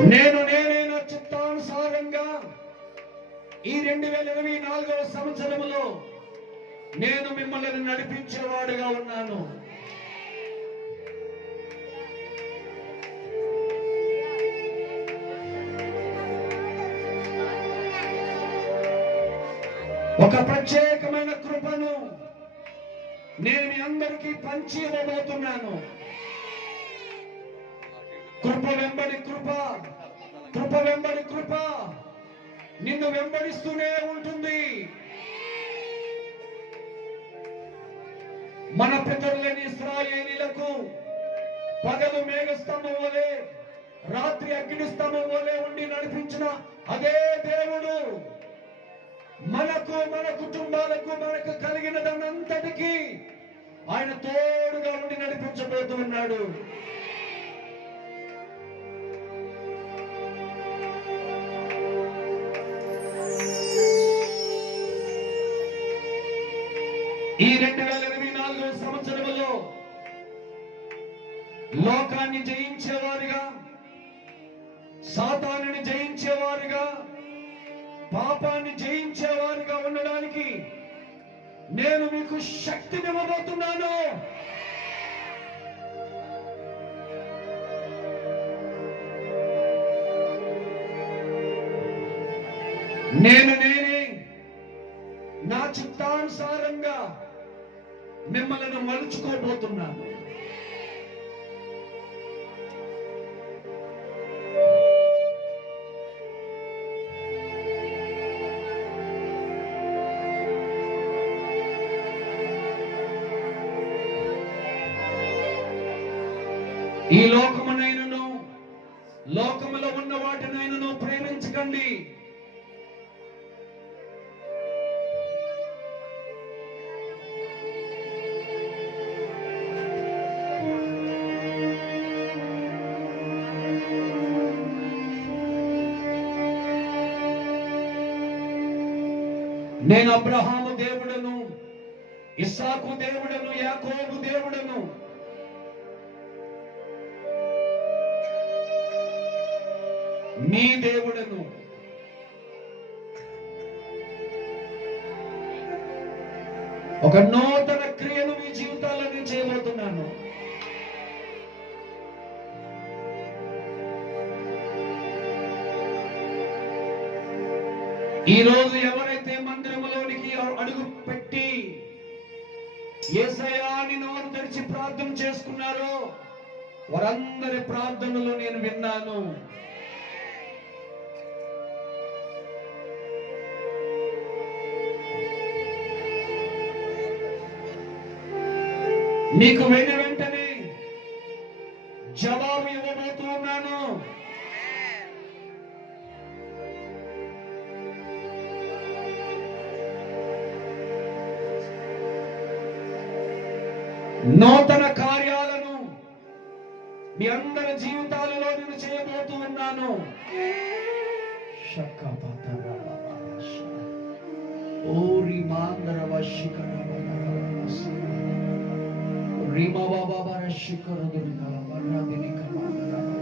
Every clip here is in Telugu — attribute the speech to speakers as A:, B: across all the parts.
A: నేను నేనే నా చిత్తానుసారంగా ఈ రెండు వేల ఇరవై నాలుగవ సంవత్సరములో నేను మిమ్మల్ని నడిపించేవాడుగా ఉన్నాను. ఒక ప్రత్యేకమైన కృపను నేను మీ అందరికీ పంచి ఇవ్వబోతున్నాను. వెంబడి కృప కృప వెంబడి కృప. నిన్ను వెంబడిస్తూనే ఉంటుంది. మన పితరులని ఇస్రాయేలీలకు పగలు మేఘస్తంభం వలె రాత్రి అగ్నిస్తంభం వలె ఉండి నడిపించిన అదే దేవుడు. మనకు మన కుటుంబాలకు మనకు కలిగిన దానంతటికీ ఆయన తోడుగా ఉండి నడిపించబోతూ ఈ రెండు వేల ఇరవై నాలుగు సంవత్సరంలో లోకాన్ని జయించేవారుగా సాతానుని జయించేవారుగా పాపాన్ని జయించేవారుగా ఉండడానికి నేను మీకు శక్తినివ్వబోతున్నాను నేను నేనే నా చిత్తానుసారంగా మిమ్మల్ని మలుచుకోబోతున్నాను. ఈ లోకమునైనను లోకములో ఉన్న వాటినైనను ప్రేమించకండి. నేను అబ్రహాము దేవుడను ఇస్సాకు దేవుడను యాకోబు దేవుడను. మీ దేవుడను. ఒక నూతన క్రియను మీ జీవితాలని చేయబోతున్నాను. ఈ రోజు ఎవరైతే అడుగు పెట్టి ఏసయాని నోరు తెరిచి ప్రార్థన చేసుకున్నారో వారందరి ప్రార్థనలు నేను విన్నాను. నీకు వెన వెంటనే నూతన కార్యాలను మీ అందరి జీవితాలలో నేను చేయబోతూ ఉన్నాను. ఓరి మాందర వశికర రిమ బాబా బార శిఖర దుర్గల వర్ణదిని కమాందర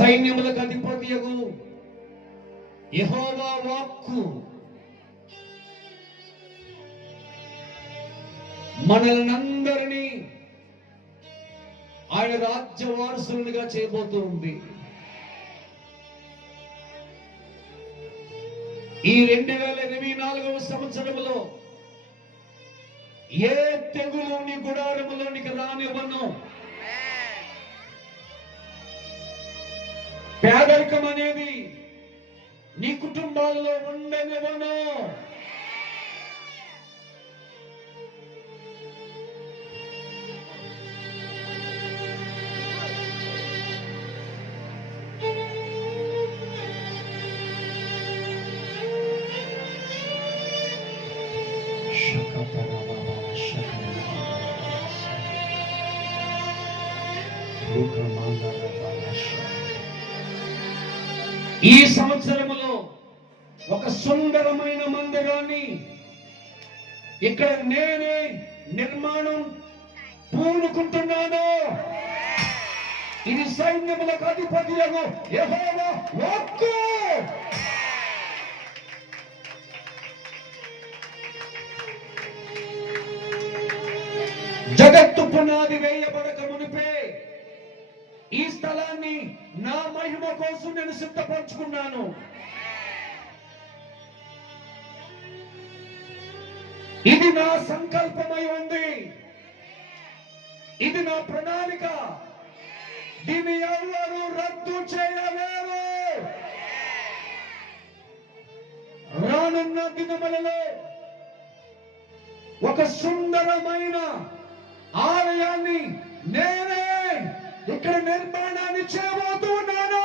A: సైన్యములకు అధిపతియగు యహోవా వాక్కు మనల్నందరినీ ఆయన రాజ్య వారసులుగా చేయబోతూ ఉంది ఈ రెండు వేల ఇరవై నాలుగవ సంవత్సరంలో ఏ తెగులు కూడా పేదరికం అనేది నీ కుటుంబాలలో ఉండనివ్వను ఈ సంవత్సరములో ఒక సుందరమైన మందిరాన్ని ఇక్కడ నేనే నిర్మాణం పూనుకుంటున్నాను. ఇది సైన్యములకు అధిపతి యెహోవా వాక్కు. జగత్తు పునాది వేయబడక మునిపే ఈ స్థలాన్ని నా మహిమ కోసం నేను సిద్ధపరచుకున్నాను. ఇది నా సంకల్పమై ఉంది. ఇది నా ప్రణాళిక. దీన్ని ఎవరు రద్దు చేయలేరు. రానున్న దినములలో ఒక సుందరమైన ఆలయాన్ని నేనే ఇక్కడ నిర్మాణాన్ని చేయబోతున్నాను.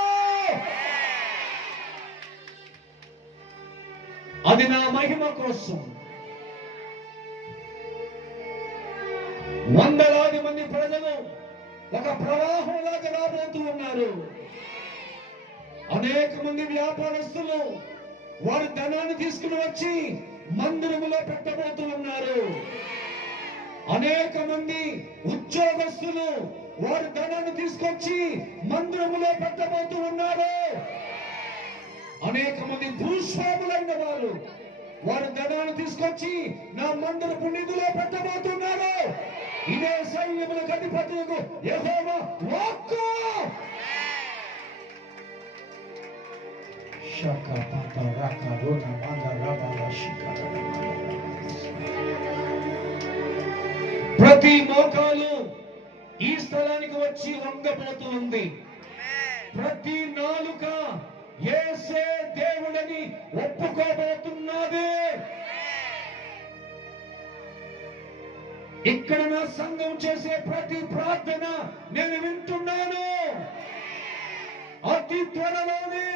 A: అది నా మహిమ కోసం. వందలాది మంది ప్రజలు ఒక ప్రవాహంలాగా రాబోతూ ఉన్నారు. అనేక మంది వ్యాపారస్తులు వారి ధనాన్ని తీసుకుని వచ్చి మందిరములో పెట్టబోతూ ఉన్నారు. అనేక మంది ఉద్యోగస్తులు వారి ధనాన్ని తీసుకొచ్చి మందిరములో పెట్టబోతూ ఉన్నారు అనేక మంది భూస్వాములైన వారు వారి ధనాన్ని తీసుకొచ్చి నా మందిరపు నిధులో పెట్టబోతున్నారు ఇదే సైన్యములకు అధిపతులకు యెహోవా వాక్కు
B: Shakapata
A: ప్రతి మోకాలు ఈ స్థలానికి వచ్చి వంగబోతూ ఉంది. ప్రతి నాలుక ఏసే దేవుడని ఒప్పుకోబోతున్నది ఇక్కడ నా సంఘం చేసే ప్రతి ప్రార్థన నేను వింటున్నాను. అతి త్వరలోనే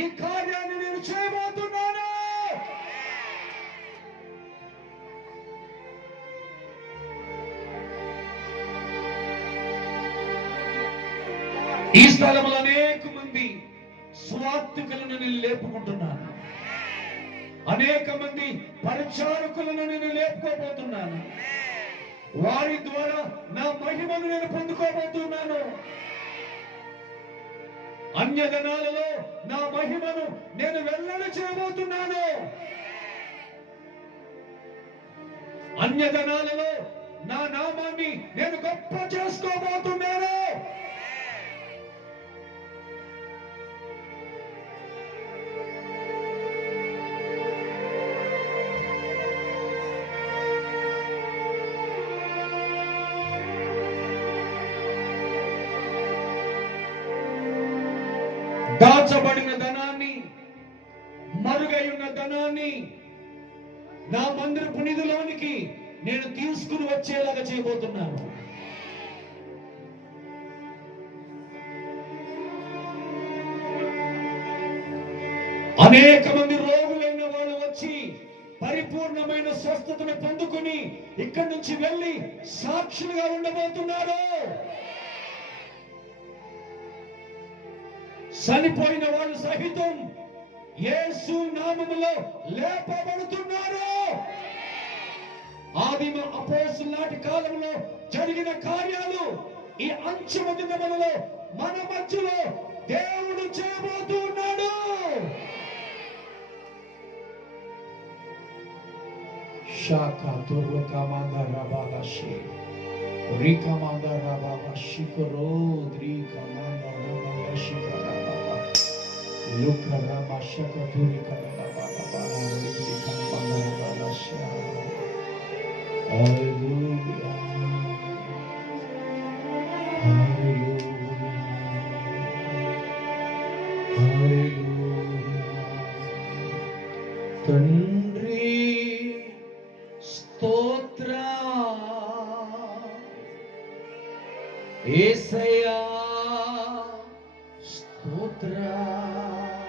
A: ఈ కార్యాన్ని నేను చేయబోతున్నాను. ఈ స్థలంలో అనేక మంది స్వార్థికులను నేను లేపుకుంటున్నాను. అనేక మంది పరిచారకులను నేను లేపుకోబోతున్నాను. వారి ద్వారా నా మహిమను నేను పొందుకోబోతున్నాను. అన్యజనాలలో నా మహిమను నేను వెల్లడి చేయబోతున్నాను. అన్యజనాలలో నా నామాన్ని నేను గొప్ప చేసుకోబోతున్నాను. దాచబడిన ధనాన్ని మరుగై ఉన్న ధనాన్ని నా మందిరపు నిధిలోనికి నేను తీసుకుని వచ్చేలాగా చేయబోతున్నాను. అనేక మంది రోగులైన వాళ్ళు వచ్చి పరిపూర్ణమైన స్వస్థతను పొందుకుని ఇక్కడి నుంచి వెళ్ళి సాక్షులుగా ఉండబోతున్నారు. చనిపోయిన వాళ్ళు సహితం యేసు నామములో లేపబడుతున్నారు. ఆదిమ అపోసు నాటి కాలంలో జరిగిన కార్యాలు ఈ అంచుమ దినములలో మన మధ్యలో దేవుడు చేయబోతున్నాడు
B: శాఖ దుర్వక మంద రబాలషి రిక మంద రబాలషికరో ద్రిక మంద రబాలషికర Hallelujah.